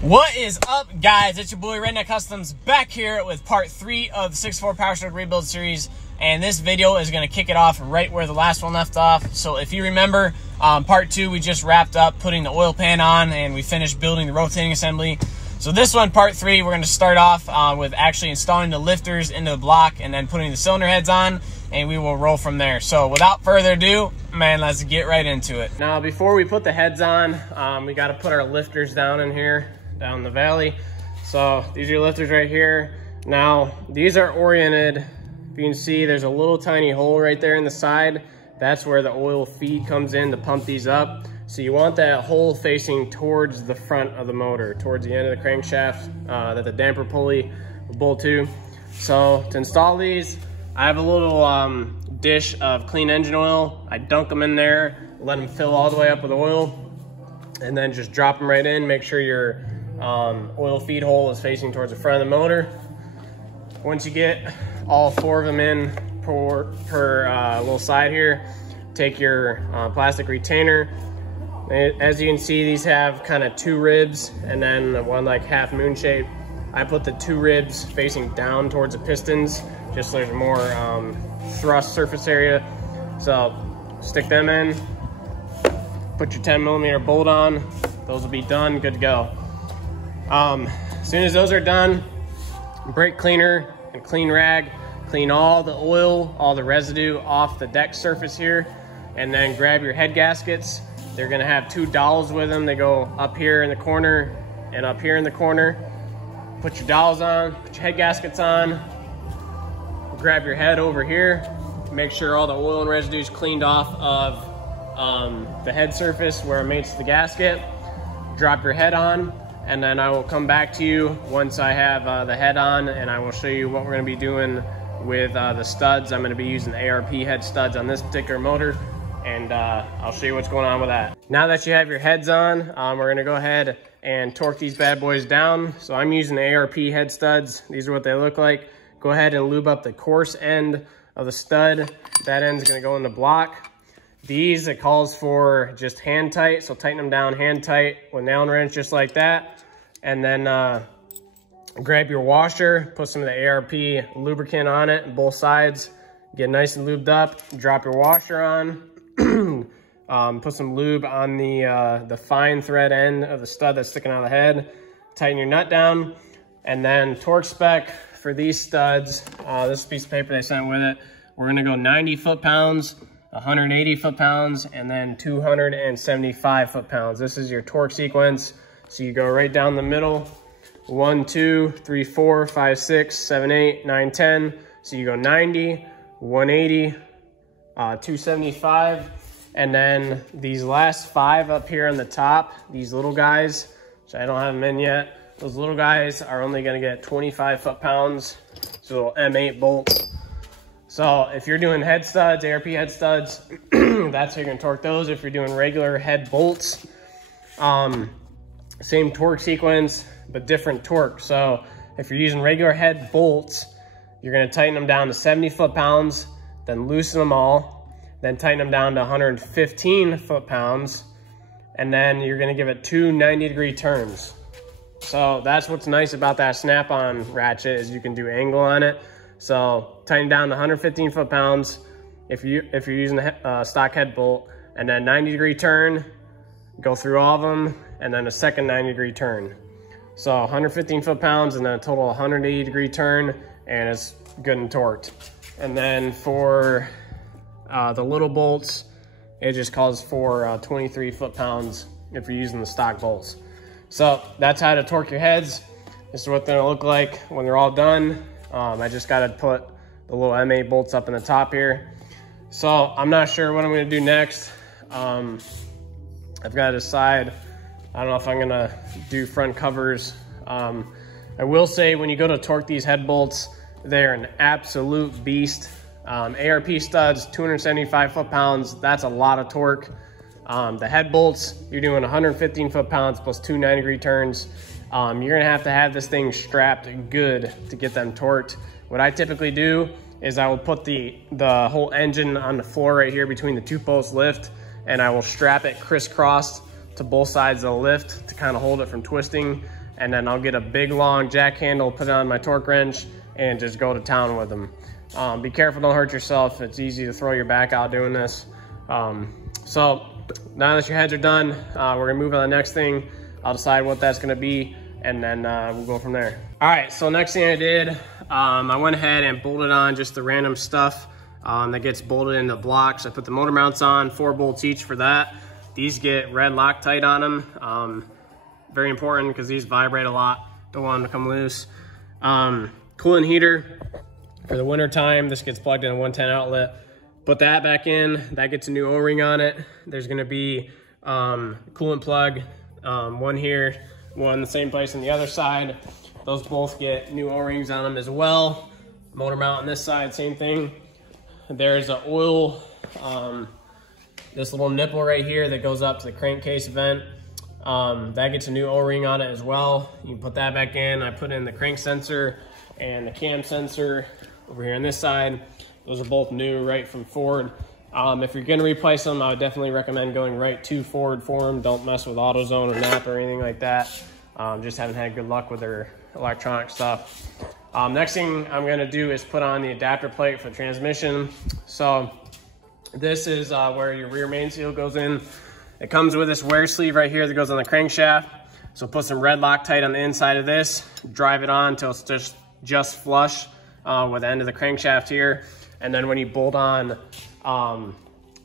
What is up, guys? It's your boy Redneck Customs back here with part 3 of the 6.4 Powerstroke rebuild series, and this video is going to kick it off right where the last one left off. So if you remember, part 2 we just wrapped up putting the oil pan on and we finished building the rotating assembly. So this one, part 3, we're going to start off with actually installing the lifters into the block and then putting the cylinder heads on, and we will roll from there. So without further ado, man, let's get right into it. Now before we put the heads on, we got to put our lifters down in here, down the valley. So these are your lifters right here. Now these are oriented. If you can see, there's a little tiny hole right there in the side. That's where the oil feed comes in to pump these up. So you want that hole facing towards the front of the motor, towards the end of the crankshaft that the damper pulley will bolt to. So to install these, I have a little dish of clean engine oil. I dunk them in there, let them fill all the way up with oil, and then just drop them right in. Make sure your oil feed hole is facing towards the front of the motor. Once you get all 4 of them in per little side here, take your plastic retainer. As you can see, these have kind of 2 ribs and then one like half moon shape. I put the 2 ribs facing down towards the pistons, just so there's more thrust surface area. So stick them in, put your 10mm bolt on. Those will be done, good to go. As soon as those are done, brake cleaner and clean rag, clean all the oil, all the residue off the deck surface here, and then grab your head gaskets. They're gonna have 2 dowels with them. They go up here in the corner and up here in the corner. Put your dowels on, put your head gaskets on, grab your head over here, make sure all the oil and residue is cleaned off of the head surface where it mates the gasket. Drop your head on, and then I will come back to you once I have the head on, and I will show you what we're gonna be doing with the studs. I'm gonna be using the Arp Head Studs on this particular motor, and I'll show you what's going on with that. Now that you have your heads on, we're gonna go ahead and torque these bad boys down. So I'm using the Arp Head Studs. These are what they look like. Go ahead and lube up the coarse end of the stud. That end's gonna go in the block. These, it calls for just hand tight, so tighten them down hand tight with an Allen wrench, just like that. And then grab your washer, put some of the ARP lubricant on it, both sides, get nice and lubed up, drop your washer on. Put some lube on the fine thread end of the stud that's sticking out of the head. Tighten your nut down, and then torque spec for these studs. This piece of paper they sent with it. We're gonna go 90 foot-pounds, 180 foot-pounds, and then 275 foot-pounds. This is your torque sequence. So you go right down the middle. 1, 2, 3, 4, 5, 6, 7, 8, 9, 10. So you go 90, 180, 275. And then these last 5 up here on the top, these little guys, which I don't have them in yet, those little guys are only gonna get 25 foot-pounds. It's a little M8 bolt. So if you're doing head studs, ARP head studs, that's how you're gonna torque those. If you're doing regular head bolts, same torque sequence, but different torque. So if you're using regular head bolts, you're gonna tighten them down to 70 foot-pounds, then loosen them all, then tighten them down to 115 foot-pounds, and then you're gonna give it 2 90-degree turns. So that's what's nice about that snap-on ratchet, is you can do angle on it. So tighten down to 115 foot-pounds if you're using a stock head bolt, and then 90-degree turn, go through all of them, and then a second 90-degree turn. So 115 foot-pounds and then a total 180-degree turn, and it's good and torqued. And then for the little bolts, it just calls for 23 foot-pounds if you're using the stock bolts. So that's how to torque your heads. This is what they're gonna look like when they're all done. I just gotta put the little M8 bolts up in the top here. So I'm not sure what I'm gonna do next. I've gotta decide. I don't know if I'm gonna do front covers. I will say, when you go to torque these head bolts, they're an absolute beast. ARP studs, 275 foot-pounds, that's a lot of torque. The head bolts, you're doing 115 foot-pounds plus 2 90-degree turns. You're gonna have this thing strapped good to get them torqued. What I typically do is I will put the whole engine on the floor right here between the 2-post lift, and I will strap it crisscross to both sides of the lift to kind of hold it from twisting. And then I'll get a big long jack handle, put it on my torque wrench, and just go to town with them. Be careful, don't hurt yourself. It's easy to throw your back out doing this. So now that your heads are done, we're gonna move on to the next thing. I'll decide what that's gonna be, and then we'll go from there. All right, so next thing I did, I went ahead and bolted on just the random stuff that gets bolted into blocks. I put the motor mounts on, 4 bolts each for that. These get red Loctite on them. Very important because these vibrate a lot. Don't want them to come loose. Coolant heater for the winter time. This gets plugged in a 110 outlet. Put that back in. That gets a new O-ring on it. There's going to be coolant plug, one here, one the same place on the other side. Those both get new O-rings on them as well. Motor mount on this side, same thing. There's an oil, this little nipple right here that goes up to the crankcase vent. That gets a new O-ring on it as well. You can put that back in. I put in the crank sensor and the cam sensor over here on this side. Those are both new, right from Ford. If you're gonna replace them, I would definitely recommend going right to Ford for them. Don't mess with AutoZone or Napa or anything like that. Just haven't had good luck with their electronic stuff. Next thing I'm gonna do is put on the adapter plate for the transmission. So this is where your rear main seal goes in. It comes with this wear sleeve right here that goes on the crankshaft. So put some red Loctite on the inside of this, drive it on until it's just flush with the end of the crankshaft here. And then when you bolt on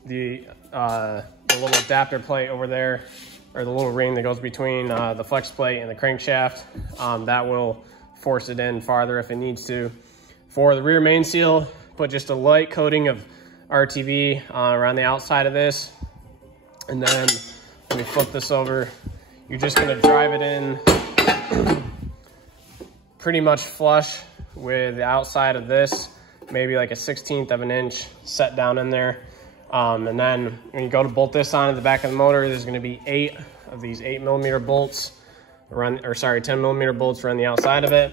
the little adapter plate over there, or the little ring that goes between the flex plate and the crankshaft, that will force it in farther if it needs to. For the rear main seal, put just a light coating of RTV around the outside of this. And then when you flip this over, you're just gonna drive it in pretty much flush with the outside of this, maybe like a 1/16 of an inch set down in there. And then when you go to bolt this on at the back of the motor, there's gonna be 8 of these 8mm bolts, 10mm bolts around the outside of it.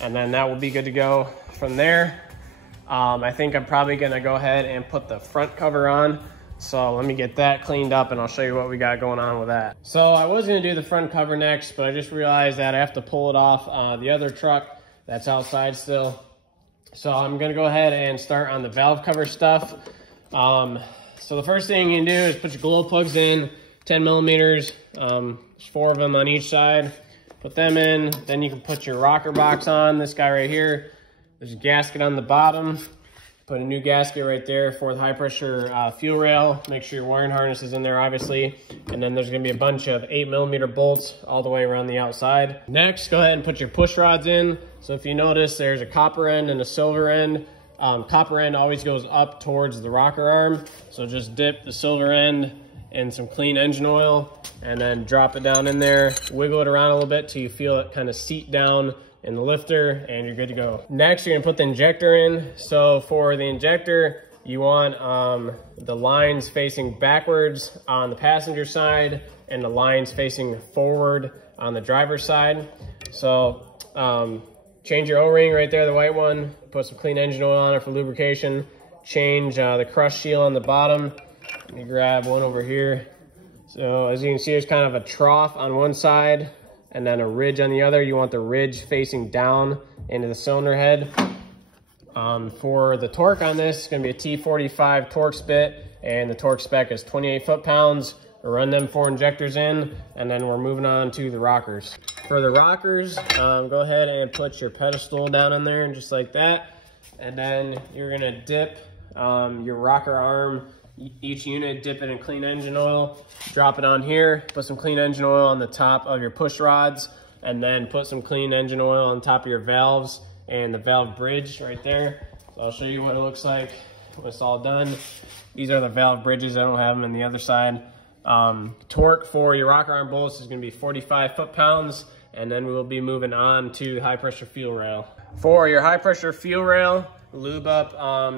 And then that will be good to go from there. I think I'm probably gonna go ahead and put the front cover on. So let me get that cleaned up and I'll show you what we got going on with that. So I was gonna do the front cover next, but I just realized that I have to pull it off the other truck that's outside still. So I'm gonna go ahead and start on the valve cover stuff. So the first thing you can do is put your glow plugs in, 10mm. There's 4 of them on each side. Put them in, then you can put your rocker box on, this guy right here. There's a gasket on the bottom. Put a new gasket right there for the high pressure fuel rail. Make sure your wiring harness is in there, obviously. And then there's gonna be a bunch of 8mm bolts all the way around the outside. Next, go ahead and put your push rods in. So if you notice, there's a copper end and a silver end. Copper end always goes up towards the rocker arm. So just dip the silver end in some clean engine oil and then drop it down in there. Wiggle it around a little bit till you feel it kind of seat down in the lifter, and you're good to go. Next, you're gonna put the injector in. So for the injector, you want the lines facing backwards on the passenger side and the lines facing forward on the driver's side. So change your O-ring right there, the white one. Put some clean engine oil on it for lubrication. Change the crush seal on the bottom. Let me grab one over here. So as you can see, there's kind of a trough on one side and then a ridge on the other. You want the ridge facing down into the cylinder head. For the torque on this, it's gonna be a T45 torque bit, and the torque spec is 28 foot-pounds. We'll run them 4 injectors in, and then we're moving on to the rockers. For the rockers, go ahead and put your pedestal down in there, just like that. And then you're gonna dip your rocker arm, each unit, dip it in clean engine oil, drop it on here, put some clean engine oil on the top of your push rods, and then put some clean engine oil on top of your valves and the valve bridge right there. So I'll show you what it looks like when it's all done. These are the valve bridges. I don't have them on the other side. Torque for your rocker arm bolts is gonna be 45 foot-pounds, and then we'll be moving on to high pressure fuel rail. For your high pressure fuel rail, lube up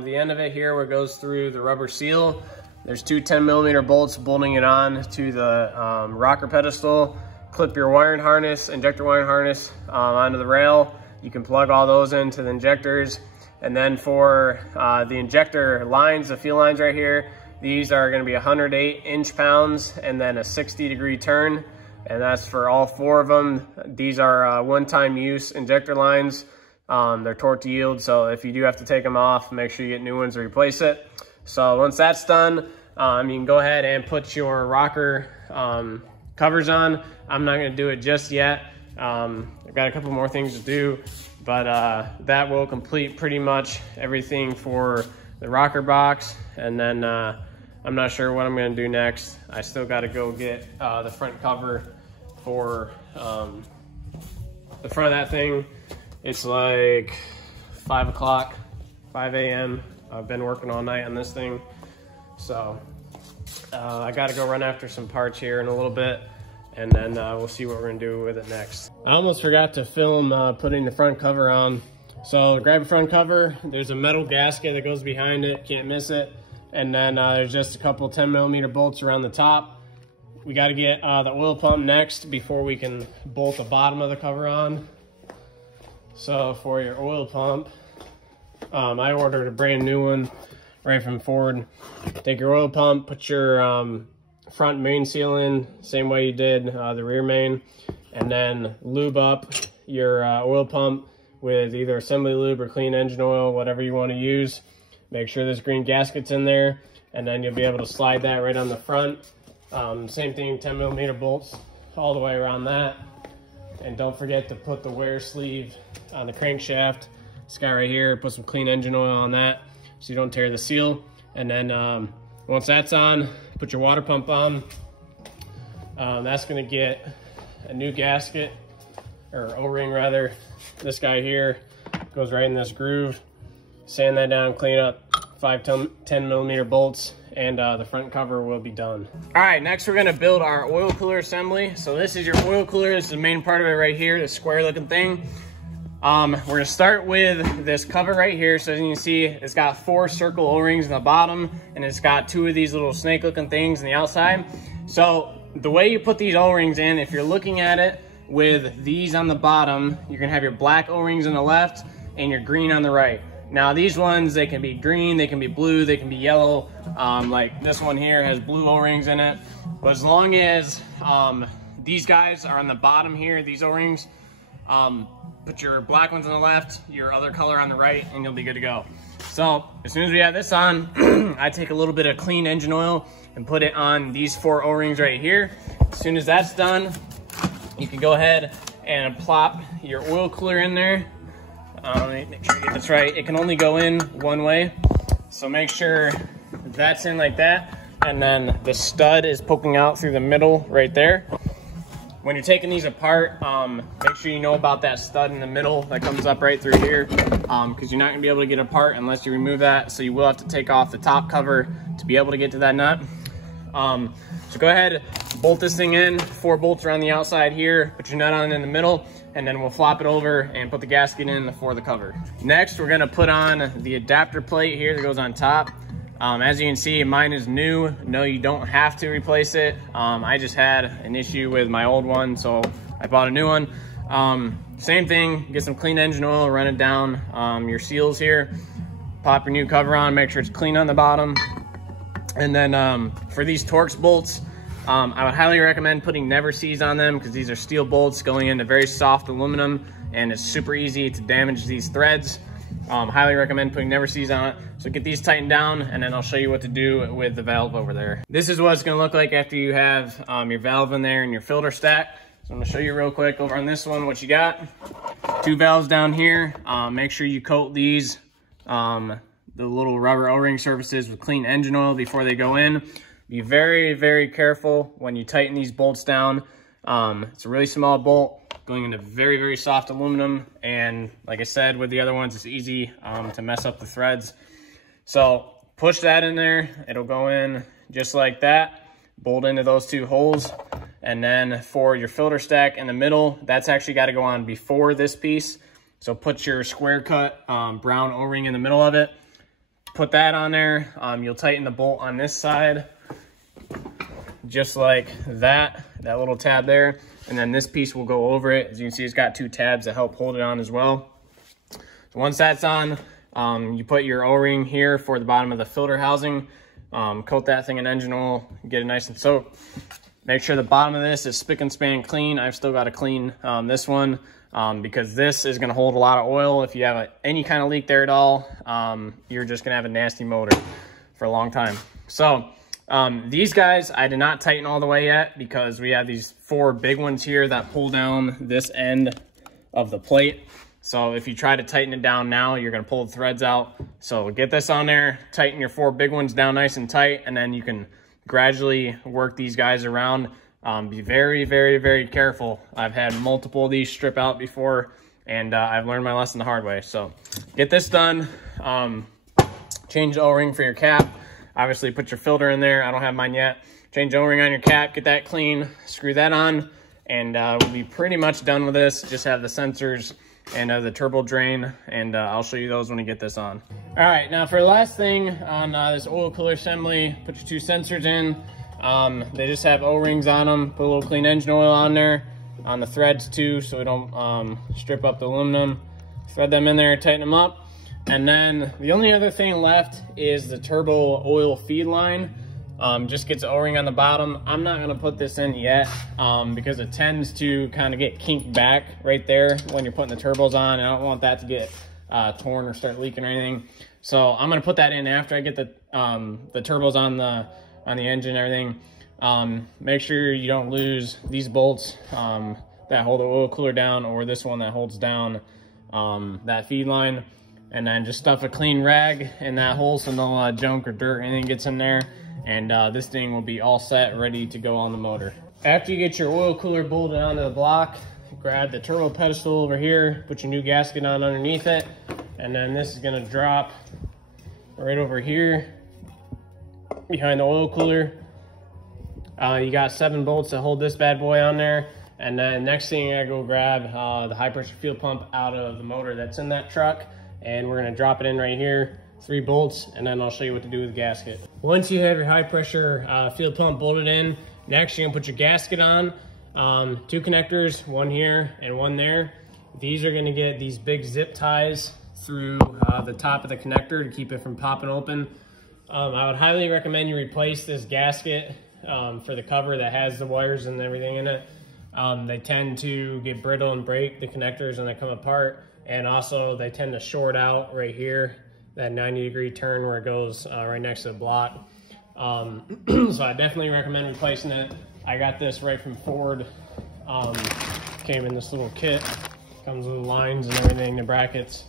the end of it here where it goes through the rubber seal. There's 2 10mm bolts bolting it on to the rocker pedestal. Clip your wiring harness, injector wiring harness onto the rail. You can plug all those into the injectors. And then for the injector lines, the fuel lines right here, These are going to be 108 inch-pounds and then a 60-degree turn, and that's for all 4 of them. These are one-time use injector lines. They're torque to yield, so if you do have to take them off, make sure you get new ones or replace it. So once that's done, you can go ahead and put your rocker covers on. I'm not going to do it just yet. I've got a couple more things to do, but that will complete pretty much everything for the rocker box. And then I'm not sure what I'm going to do next. I still got to go get the front cover for the front of that thing. It's like 5 o'clock, 5 a.m. I've been working all night on this thing. So I got to go run after some parts here in a little bit, and then we'll see what we're gonna do with it next. I almost forgot to film putting the front cover on. So grab a front cover, there's a metal gasket that goes behind it, can't miss it. And then there's just a couple 10mm bolts around the top. We gotta get the oil pump next before we can bolt the bottom of the cover on. So for your oil pump, I ordered a brand new one right from Ford. Take your oil pump, put your front main seal in, same way you did the rear main, and then lube up your oil pump with either assembly lube or clean engine oil, whatever you want to use. Make sure this green gasket's in there, and then you'll be able to slide that right on the front. Same thing, 10mm bolts all the way around that. And don't forget to put the wear sleeve on the crankshaft. This guy right here, put some clean engine oil on that so you don't tear the seal. And then once that's on, put your water pump on. That's gonna get a new gasket, or O-ring rather. This guy here goes right in this groove. Sand that down, clean up 10mm bolts, and the front cover will be done. All right, next we're gonna build our oil cooler assembly. So this is your oil cooler. This is the main part of it right here, the square looking thing. We're gonna start with this cover right here. So as you can see, it's got 4 circle O-rings in the bottom, and it's got 2 of these little snake looking things on the outside. So the way you put these O-rings in, if you're looking at it with these on the bottom, you're gonna have your black O-rings on the left and your green on the right. Now these ones, they can be green, they can be blue, they can be yellow. Like this one here has blue O-rings in it. But as long as these guys are on the bottom here, these O-rings, put your black ones on the left, your other color on the right, and you'll be good to go. So as soon as we have this on, I take a little bit of clean engine oil and put it on these 4 O-rings right here. As soon as that's done, you can go ahead and plop your oil cooler in there. Let me make sure I get this right. It can only go in one way, so make sure that's in like that, and then the stud is poking out through the middle right there. When you're taking these apart, make sure you know about that stud in the middle that comes up right through here, because you're not gonna be able to get it apart unless you remove that, so you will have to take off the top cover to be able to get to that nut. So go ahead, bolt this thing in, 4 bolts around the outside here, put your nut on in the middle, and then we'll flop it over and put the gasket in for the cover. Next, we're gonna put on the adapter plate here that goes on top. As you can see, mine is new. No, you don't have to replace it. I just had an issue with my old one, so I bought a new one. Same thing, get some clean engine oil, run it down your seals here, pop your new cover on, make sure it's clean on the bottom. And then for these Torx bolts, I would highly recommend putting never seize on them, because these are steel bolts going into very soft aluminum, and it's super easy to damage these threads. Highly recommend putting never seize on it. So get these tightened down, and then I'll show you what to do with the valve over there. This is what it's gonna look like after you have your valve in there and your filter stack. So I'm gonna show you real quick over on this one what you got. 2 valves down here. Make sure you coat these, the little rubber O-ring surfaces, with clean engine oil before they go in. Be very, very careful when you tighten these bolts down. It's a really small bolt going into very, very soft aluminum. And like I said, with the other ones, it's easy to mess up the threads. So push that in there. It'll go in just like that. Bolt into those 2 holes. And then for your filter stack in the middle, that's actually got to go on before this piece. So put your square cut brown O-ring in the middle of it. Put that on there. You'll tighten the bolt on this side, just like that little tab there. And then this piece will go over it. As you can see, it's got 2 tabs that help hold it on as well. So once that's on, you put your O-ring here for the bottom of the filter housing. Coat that thing in engine oil, get it nice and soaked. Make sure the bottom of this is spick and span clean. I've still got to clean this one because this is going to hold a lot of oil. If you have any kind of leak there at all, you're just going to have a nasty motor for a long time. So these guys, I did not tighten all the way yet because we have these 4 big ones here that pull down this end of the plate. So if you try to tighten it down now, you're going to pull the threads out. So get this on there, tighten your 4 big ones down nice and tight, and then you can gradually work these guys around. Be very, very, very careful. I've had multiple of these strip out before, and I've learned my lesson the hard way. So get this done. Change the O-ring for your cap. Obviously put your filter in there. I don't have mine yet. Change the O-ring on your cap, get that clean, screw that on, and we'll be pretty much done with this. Just have the sensors and the turbo drain, and I'll show you those when we get this on. All right, now for the last thing on this oil cooler assembly, put your 2 sensors in. They just have O-rings on them. Put a little clean engine oil on there, on the threads too, so we don't strip up the aluminum. Thread them in there, tighten them up. And then the only other thing left is the turbo oil feed line. Just gets an O-ring on the bottom. I'm not gonna put this in yet because it tends to kind of get kinked back right there when you're putting the turbos on, and I don't want that to get torn or start leaking or anything. So I'm gonna put that in after I get the turbos on the engine and everything. Make sure you don't lose these bolts that hold the oil cooler down, or this one that holds down that feed line. And then just stuff a clean rag in that hole so no junk or dirt or anything gets in there. And this thing will be all set, ready to go on the motor. After you get your oil cooler bolted onto the block, grab the turbo pedestal over here, put your new gasket on underneath it, and then this is gonna drop right over here behind the oil cooler. You got 7 bolts that hold this bad boy on there. And then next thing, I go grab the high pressure fuel pump out of the motor that's in that truck, and we're gonna drop it in right here. 3 bolts, and then I'll show you what to do with the gasket. Once you have your high pressure fuel pump bolted in, next you're gonna put your gasket on. 2 connectors, one here and one there. These are gonna get these big zip ties through the top of the connector to keep it from popping open. I would highly recommend you replace this gasket for the cover that has the wires and everything in it. They tend to get brittle and break the connectors when they come apart, and also they tend to short out right here, that 90-degree turn where it goes right next to the block. So I definitely recommend replacing it. I got this right from Ford. Came in this little kit. Comes with lines and everything, the brackets,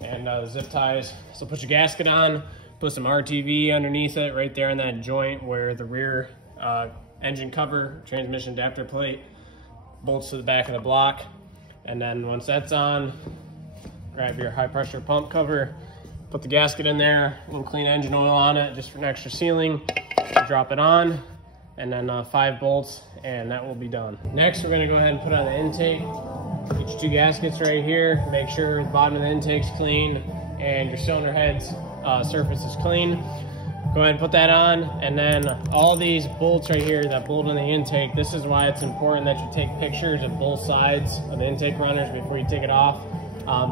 and the zip ties. So put your gasket on, put some RTV underneath it right there in that joint where the rear engine cover, transmission adapter plate bolts to the back of the block. And then once that's on, grab your high pressure pump cover, put the gasket in there, a little clean engine oil on it just for an extra sealing, drop it on, and then 5 bolts, and that will be done. Next, we're gonna go ahead and put on the intake. Get your 2 gaskets right here, make sure the bottom of the intake's clean and your cylinder head's surface is clean. Go ahead and put that on, and then all these bolts right here that bolt on the intake, this is why it's important that you take pictures of both sides of the intake runners before you take it off,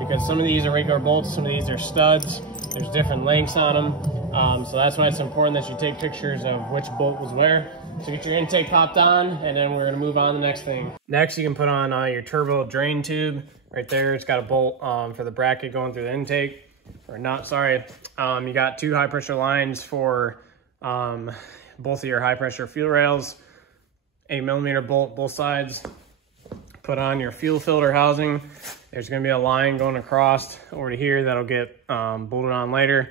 because some of these are regular bolts, some of these are studs. There's different lengths on them, so that's why it's important that you take pictures of which bolt was where. So get your intake popped on, and then we're gonna move on to the next thing. Next, you can put on your turbo drain tube. Right there, it's got a bolt for the bracket going through the intake. Or not, sorry. You got 2 high pressure lines for both of your high pressure fuel rails, 8mm bolt both sides. Put on your fuel filter housing. There's gonna be a line going across over to here that'll get bolted on later.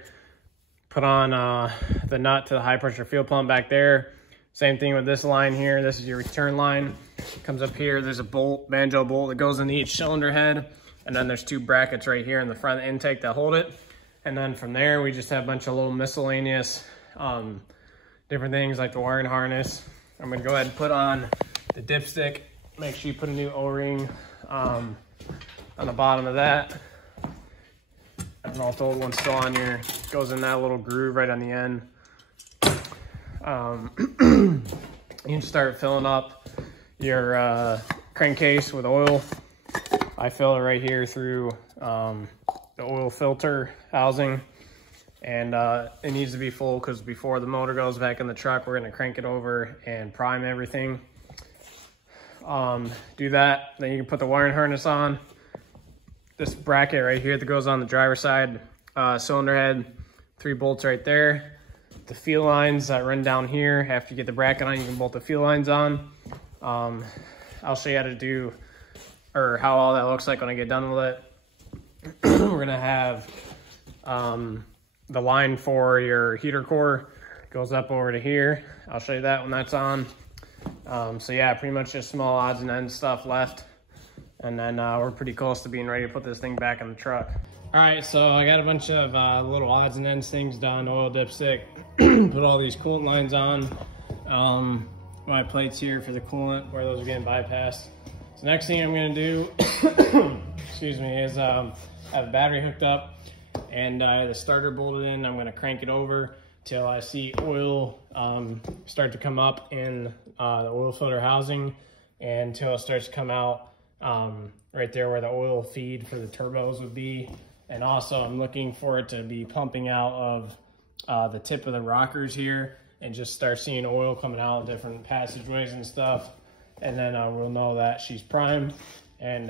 Put on the nut to the high pressure fuel pump back there. Same thing with this line here. This is your return line. Comes up here, there's a bolt, banjo bolt that goes into each cylinder head. And then there's 2 brackets right here in the front of the intake that hold it. And then from there, we just have a bunch of little miscellaneous different things like the wiring harness. I'm gonna go ahead and put on the dipstick. Make sure you put a new O-ring on the bottom of that. I don't know if the old one's still on here. It goes in that little groove right on the end. You can start filling up your crankcase with oil. I fill it right here through the oil filter housing. and it needs to be full because before the motor goes back in the truck, we're gonna crank it over and prime everything. Do that, then you can put the wiring harness on. This bracket right here that goes on the driver's side, cylinder head, 3 bolts right there. The fuel lines that run down here. After you get the bracket on, you can bolt the fuel lines on. I'll show you how to do, or how all that looks like when I get done with it. We're gonna have the line for your heater core goes up over to here. I'll show you that when that's on. So yeah, pretty much just small odds and ends stuff left. And then we're pretty close to being ready to put this thing back in the truck. All right, so I got a bunch of little odds and ends things done, oil dipstick, put all these coolant lines on. My plates here for the coolant, where those are getting bypassed. So next thing I'm gonna do, excuse me, is have a battery hooked up and the starter bolted in. I'm gonna crank it over till I see oil start to come up in the oil filter housing, and until it starts to come out right there where the oil feed for the turbos would be. And also I'm looking for it to be pumping out of the tip of the rockers here, and just start seeing oil coming out different passageways and stuff. And then we'll know that she's primed, and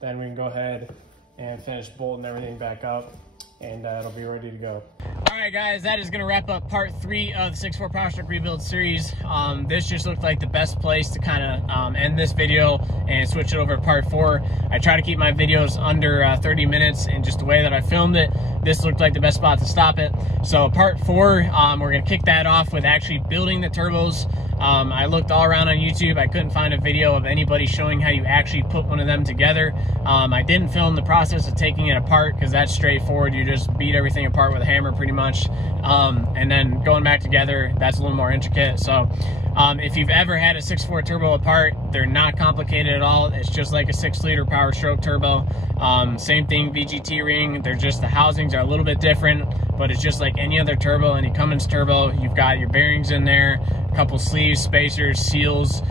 then we can go ahead and finish bolting everything back up, and it'll be ready to go. All right, guys, that is gonna wrap up part 3 of the 6.4 Powerstroke rebuild series. This just looked like the best place to kind of end this video and switch it over to part 4. I try to keep my videos under 30 minutes, and just the way that I filmed it, this looked like the best spot to stop it. So part 4, we're gonna kick that off with actually building the turbos. I looked all around on YouTube. I couldn't find a video of anybody showing how you actually put one of them together. I didn't film the process of taking it apart because that's straightforward. You just beat everything apart with a hammer pretty much. And then going back together, that's a little more intricate. So if you've ever had a 6.4 turbo apart, they're not complicated at all. It's just like a 6-liter Powerstroke turbo. Same thing, VGT ring. They're just, the housings are a little bit different, but it's just like any other turbo, any Cummins turbo. You've got your bearings in there, a couple sleeves, spacers, seals,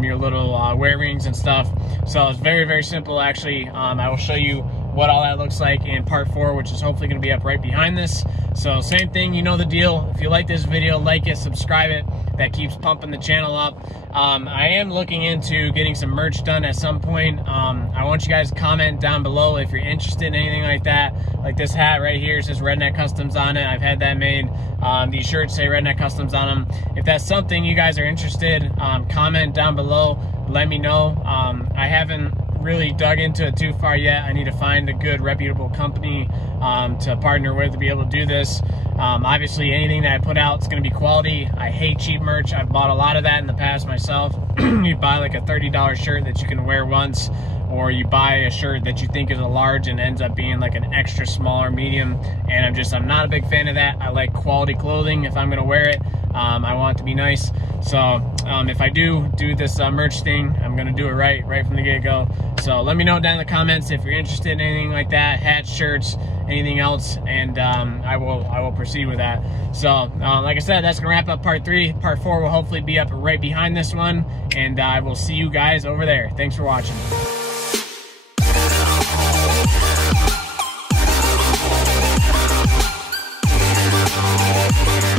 your little wear rings and stuff. So it's very, very simple actually. I will show you what all that looks like in part 4, which is hopefully going to be up right behind this. So same thing, you know the deal. If you like this video, like it, subscribe it. That keeps pumping the channel up. I am looking into getting some merch done at some point. I want you guys to comment down below if you're interested in anything like that. Like this hat right here says Redneck Customs on it. I've had that made. These shirts say Redneck Customs on them. If that's something you guys are interested, comment down below. Let me know. I haven't really dug into it too far yet. I need to find a good reputable company to partner with to be able to do this. Obviously anything that I put out is going to be quality. I hate cheap merch. I've bought a lot of that in the past myself. You buy like a $30 shirt that you can wear once, or you buy a shirt that you think is a large and ends up being like an extra small or medium, and I'm not a big fan of that. I like quality clothing. If I'm going to wear it, I want it to be nice. So if I do this merch thing, I'm going to do it right from the get-go. So let me know down in the comments if you're interested in anything like that, hats, shirts, anything else, and I will proceed with that. So like I said, that's gonna wrap up part 3. Part 4 will hopefully be up right behind this one, and I will see you guys over there. Thanks for watching. Yeah.